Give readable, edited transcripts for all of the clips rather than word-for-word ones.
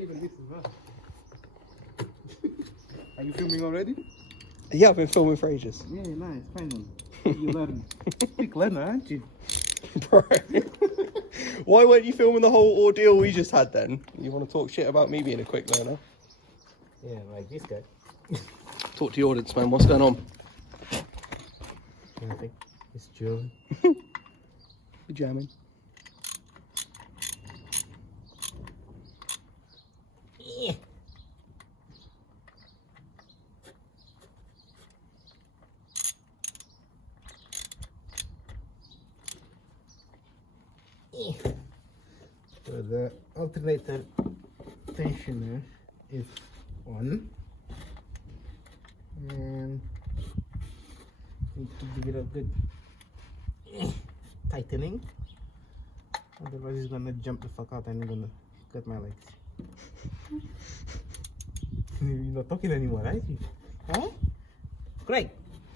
even this as well. Are you filming already? Yeah, I've been filming for ages. Yeah, nice, finally. You learn. Quick learner, aren't you? Bro. Why weren't you filming the whole ordeal we just had then? You want to talk shit about me being a quick learner? Yeah, like this guy. Talk to the audience, man. What's going on? Nothing. It's chilling. You're jamming. Yeah. So the alternator tensioner is on, and need to give it a good tightening, otherwise it's gonna jump the fuck out and I'm gonna cut my legs. You're not talking anymore, right? Huh? Great.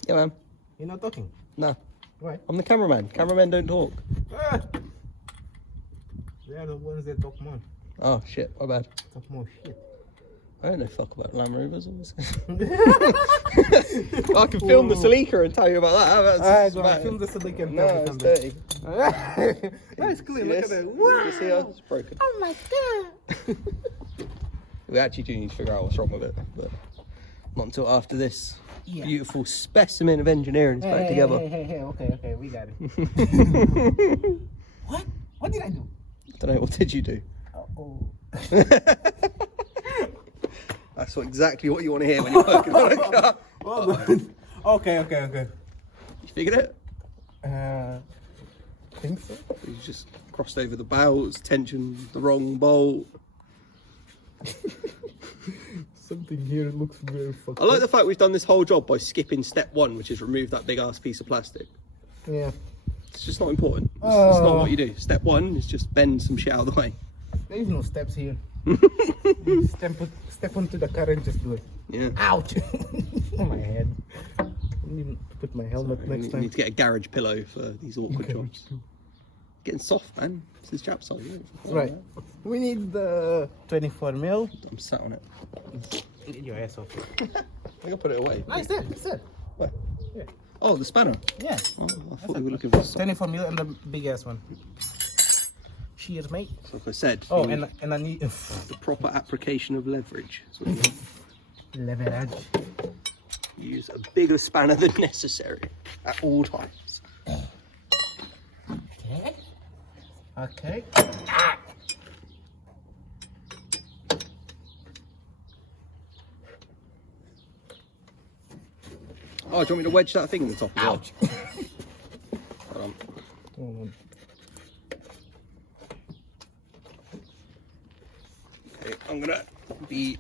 Yeah, man. You're not talking. Nah. Why? I'm the cameraman. Cameramen don't talk. Ah! They are the ones that talk more. Oh, shit. My bad. Talk more shit. I don't know fuck about Land Rovers. I can film the Celica and tell you about that. That's I film the Celica and No, tell me it's dirty. No, it's clean. See Look this? at that. Wow. You see how it's broken? Oh my god. We actually do need to figure out what's wrong with it, but not until after this beautiful specimen of engineering is back together. Hey, okay, we got it. What? What did I do? I don't know, what did you do? Oh. That's exactly what you want to hear when you're working on a car. Okay. You figured it? I think so. You just crossed over the bolts, tensioned the wrong bolt. Something here looks very fucked I like the fact we've done this whole job by skipping step one, which is remove that big ass piece of plastic. Yeah. It's just not important. It's not what you do. Step one is just bend some shit out of the way. There's no steps here. Step onto the car and just do it. Yeah. Ouch! On my head. I need to put my helmet next You time. need to get a garage pillow for these awkward jobs. Getting soft, man. This is chap side. Right. We need the 24 mil. I'm sat on it. Get your ass off. I think I'll put it away. Nice, there. It's there. Where? Yeah. Oh, the spanner. Yeah. Oh, I thought you were looking for something. 24 mil and the big ass one. Cheers, mate. Like I said, Oh, you need and I need the proper application of leverage. So you leverage. use a bigger spanner than necessary at all times. Okay. Oh, do you want me to wedge that thing in the top as well? Ouch. Hold on. Okay, I'm gonna be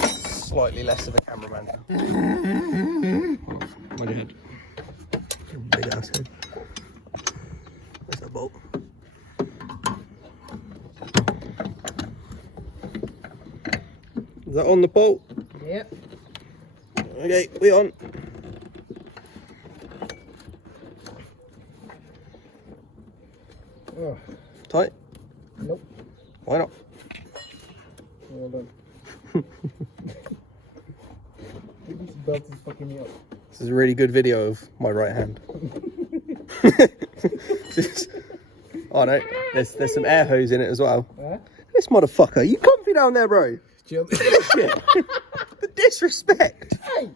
slightly less of a cameraman now. My head. Big ass head. Where's that bolt? Is that on the bolt? Yep. Okay, we on. Oh, Tight? nope. Why not? Hold on. This belt is fucking me up. This is a really good video of my right hand. Oh no, there's some air hose in it as well. Huh? This motherfucker, you comfy down there, bro? Chill. The disrespect. Hey,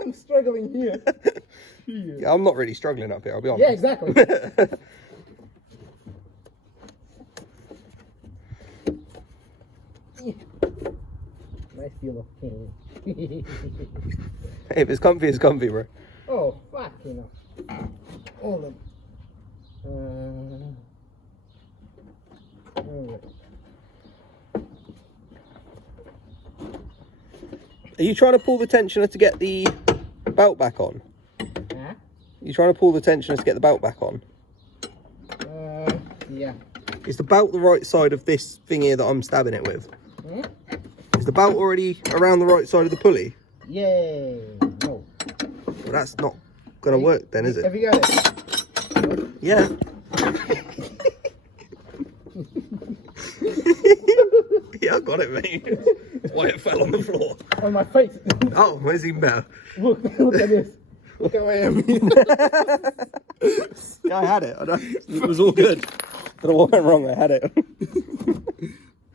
I'm struggling here. Yeah, I'm not really struggling up here, I'll be honest. Yeah, exactly. Nice feel of pain. Hey, if it's comfy, bro. Oh, fuck, you know. Hold on. Alright. Are you trying to pull the tensioner to get the belt back on? Huh? You trying to pull the tensioner to get the belt back on? Yeah. Is the belt the right side of this thing here that I'm stabbing it with? Hmm? Is the belt already around the right side of the pulley? Yay. No. Well, that's not gonna work then, is it? Have you got it? Yeah. got it, mate. That's why it fell on the floor. On my face. Oh, where's even better? Look at this. Look at where I am. Yeah, I had it. It was all good. Don't know what went wrong. I had it.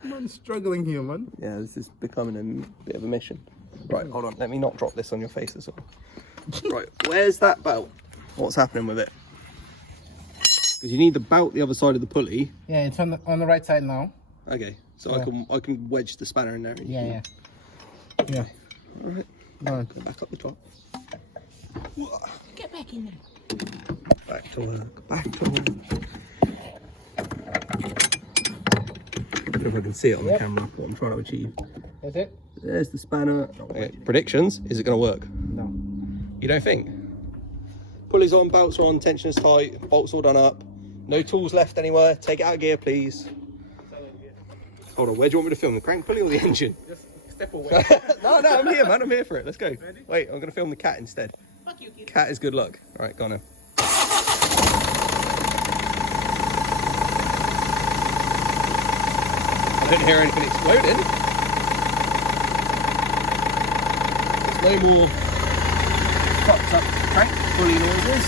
I'm struggling here, man. Yeah, this is becoming a bit of a mission. Right, hold on. Let me not drop this on your face as well. Right, where's that belt? What's happening with it? Because you need the belt the other side of the pulley. Yeah, it's on the right side now. Okay, so Yeah. I can wedge the spanner in there. Yeah. Yeah. All right. Go Go back up the top. Get back in there. Back to work. Back to work. I don't know if I can see it on the camera. What I'm trying to achieve. That's it? There's the spanner. Okay, predictions? Is it going to work? No. You don't think? Pulleys on, belts are on, tension is tight, bolts all done up. No tools left anywhere. Take it out of gear, please. Hold on, where do you want me to film? The crank pulley or the engine? Just step away. No, I'm here, man. I'm here for it. Let's go. Ready? Wait, I'm going to film the cat instead. Fuck you, kid. Cat is good luck. All right, go on now. I don't hear anything exploding. There's no more fucked up crank pulley noises.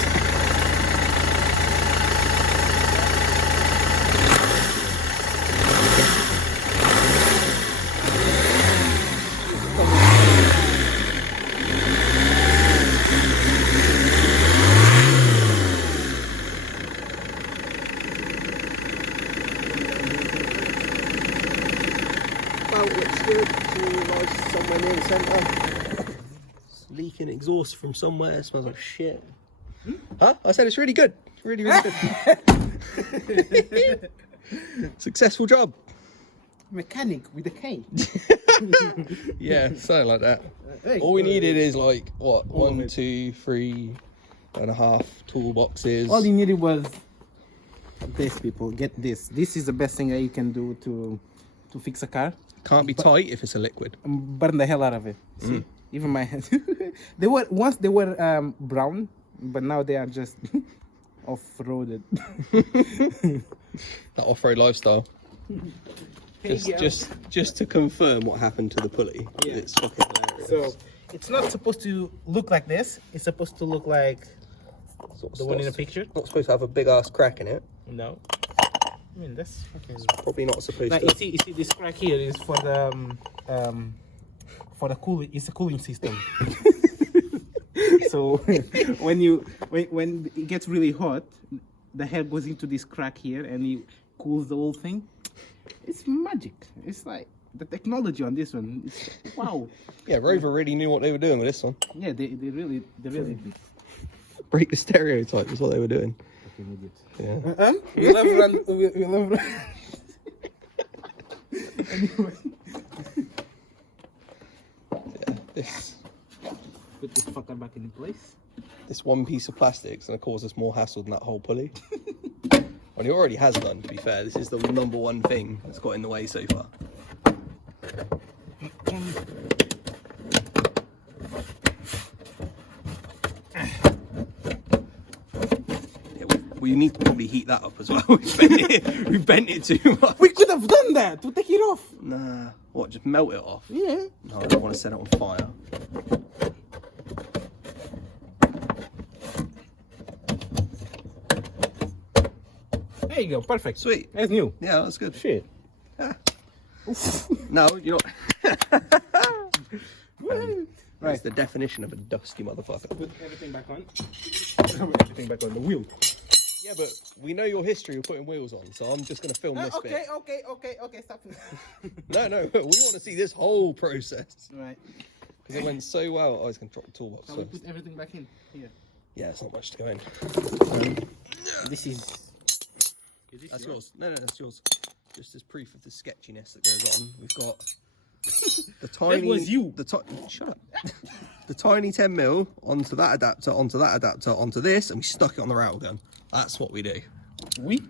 Belt looks good. It's all nice somewhere near the centre. It's leaking exhaust from somewhere. It smells like shit. Huh? I said it's really good. It's really, really good. Successful job. Mechanic with a K. Yeah, something like that. Hey, All we needed is like, what, 1, 2, 3 and a half toolboxes. All you needed was this, people. Get this. This is the best thing that you can do to fix a car. Can't be tight if it's a liquid. Burn the hell out of it. See? Even my hands. They were brown, but now they are just off-roaded. That off-road lifestyle. Just to confirm what happened to the pulley. Yeah. It's fucking hilarious. So it's not supposed to look like this. It's supposed to look like the one in the picture. Not supposed to have a big ass crack in it. No. I mean that's okay. Probably not supposed Like, to. you see this crack here is for the cooling. It's a cooling system. So when it gets really hot, the hair goes into this crack here and it cools the whole thing. It's magic. It's like the technology on this one. It's, wow. Yeah, Rover really knew what they were doing with this one. Yeah, they really did. Break the stereotype is what they were doing. Fucking idiot. Yeah. We love run. We love run. Anyway. Yeah. This Put this fucker back in place. one piece of plastic is going to cause us more hassle than that whole pulley. Well, it already has done, to be fair. This is the number one thing that's got in the way so far. Well, you need to probably heat that up as well. We bent it too much. We could have done that to take it off. Nah. What, just melt it off? Yeah. No, I don't want to set it on fire. There you go. Perfect. Sweet. That's new. Yeah, that's good. Shit. No, you're not. Right. That's the definition of a dusty motherfucker. Put everything back on. Everything back on the wheel. Yeah, but we know your history of putting wheels on, so I'm just going to film this bit. Okay. Stop. No, we want to see this whole process. Right. Because it went so well. I was going to drop the toolbox So we first. put everything back in here. Yeah, it's not much to go in. This is. That's yours. No, that's yours. Just as proof of the sketchiness that goes on, we've got the tiny. was you. Shut up. The tiny 10mm onto that adapter, onto this, and we stuck it on the rattle gun. That's what we do. You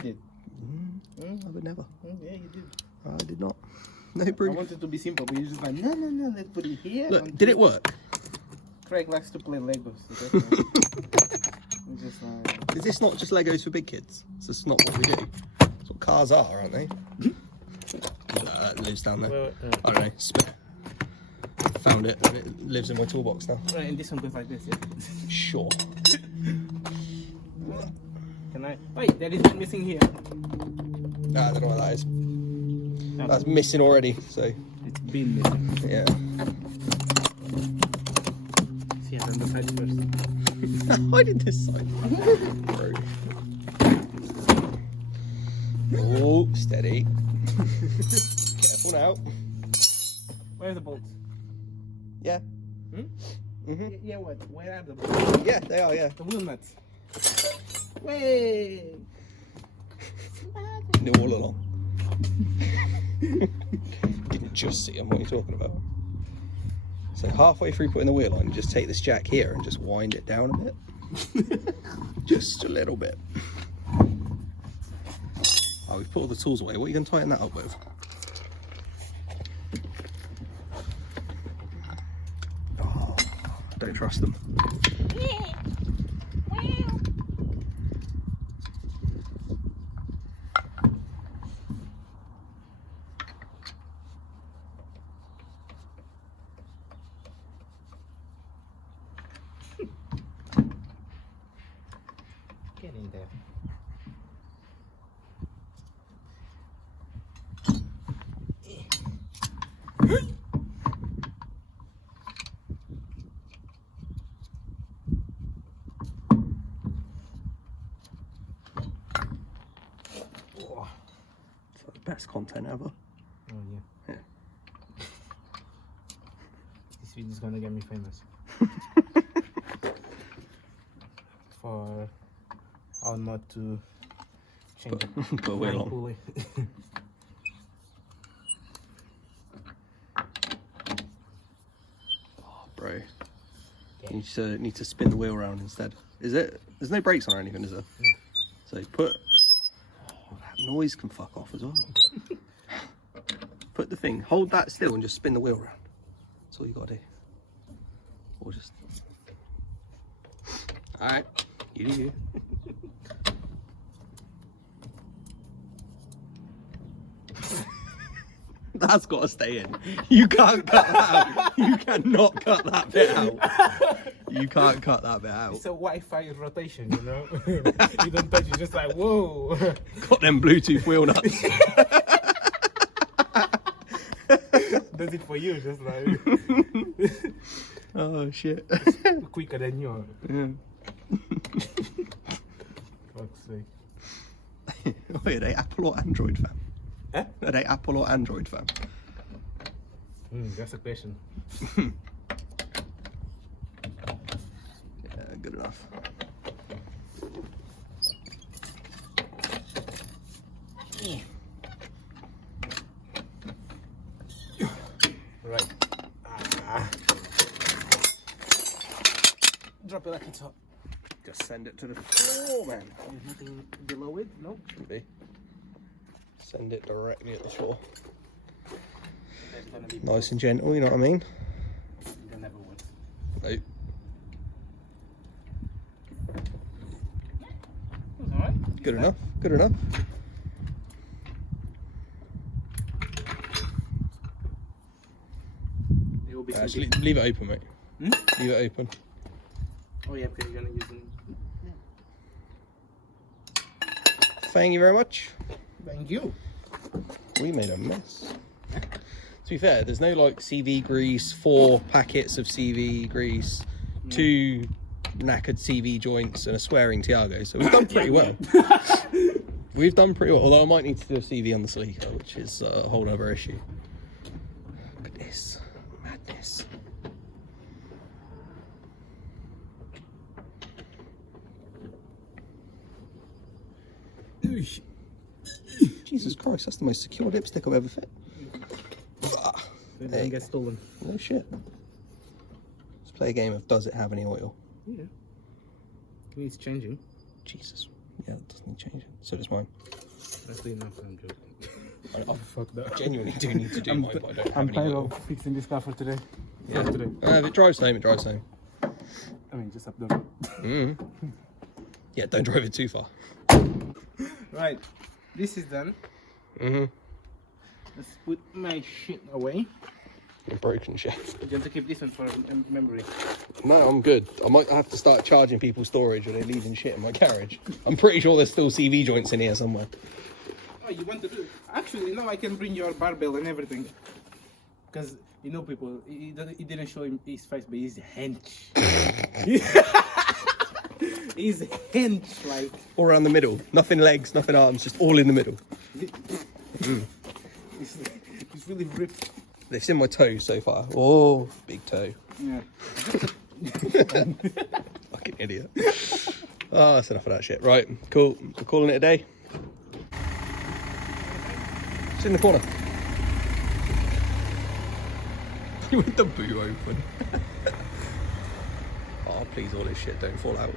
did. I would never. Yeah, you did. I did not. No I proof. wanted to be simple, but you're just like, no, let's put it here. Look, did it work? Craig likes to play Legos. Okay? It's just like... Is this not just Legos for big kids? It's just not what we do. That's what cars are, aren't they? lives down there. Well, I don't know, spare. Found it, and it lives in my toolbox now. right, and this one goes like this, yeah? Sure. Can I? Wait, there is one missing here. I don't know what that is. No, That's missing already, so it's been missing. yeah. See it on the side first. I did this side. Bro. Oh, steady. Careful now. Where's the bolts? Yeah. Hmm? Mhm. Yeah, what? Where are the bolts? Yeah, they are. Yeah. The wheel nuts. Wait. Knew all along. Didn't just see them. What are you talking about? So halfway through putting the wheel on, you just take this jack here and just wind it down a bit. Just a little bit. Oh, we've put all the tools away. What are you going to tighten that up with? Oh, don't trust them. Get in there. It's like the best content ever. Oh yeah. Yeah. This video is gonna get me famous. For how not to change it. Put a wheel on. Pulley. Oh, bro. You need to spin the wheel around instead. Is it? There's no brakes on or anything, is there? No. So you put. Oh, that noise can fuck off as well. Put the thing. Hold that still and just spin the wheel around. That's all you gotta do. Or just. All right. You do you. That's got to stay in. You can't cut that out. You cannot cut that bit out. You can't cut that bit out. It's a Wi-Fi rotation, you know. You don't touch it, just like whoa. Got them Bluetooth wheel nuts. Does it for you, just like Oh shit. quicker than you. Yeah. Fuck's sake. Wait, are they Apple or Android, fam? Huh? Are they Apple or Android, fam? That's a question. Yeah, good enough. Right. Drop it like it's hot. Just send it to the floor, man. There's nothing below it, no? Should be. Send it directly at the floor. There's gonna be Nice and gentle, you know what I mean? They never would. Nope. That's alright. Good enough. Good enough. It will be Actually, leave it open, mate. Hmm? Leave it open. Oh yeah, because you're gonna use them. Thank you very much. Thank you. We made a mess. To be fair, there's no like CV grease, 4 packets of CV grease, 2 knackered CV joints, and a swearing Tiago. So we've done pretty well. We've done pretty well. Although I might need to do a CV on the sleeker, which is a whole other issue. Look at this madness. Jesus Christ, that's the most secure lipstick I've ever fit. It doesn't get stolen. No shit. Let's play a game of does it have any oil? Yeah. It needs changing. Jesus. Yeah, it doesn't need changing. So does mine. That's good enough. I'm joking. I Fuck that. genuinely do need to do mine, but I don't have I'm any tired oil. of fixing this car for today. Yeah. For today. If it drives home, it drives home. I mean, just up the road. Yeah, don't drive it too far. Right. This is done. Let's put my shit away. A broken shit. Do you want to keep this one for memory? No, I'm good. I might have to start charging people storage when they're leaving shit in my garage. I'm pretty sure there's still CV joints in here somewhere. Oh, you want to do? Actually, now I can bring your barbell and everything. Because you know, people, he didn't show him his face, but he's hench. He's hench, like. All around the middle. Nothing legs, nothing arms, just all in the middle. He's really ripped. They've seen my toes so far. Oh, big toe. Yeah. Fucking idiot. Oh, that's enough of that shit. Right, cool. We're calling it a day. It's in the corner. You want the boot open. Oh, please, all this shit don't fall out.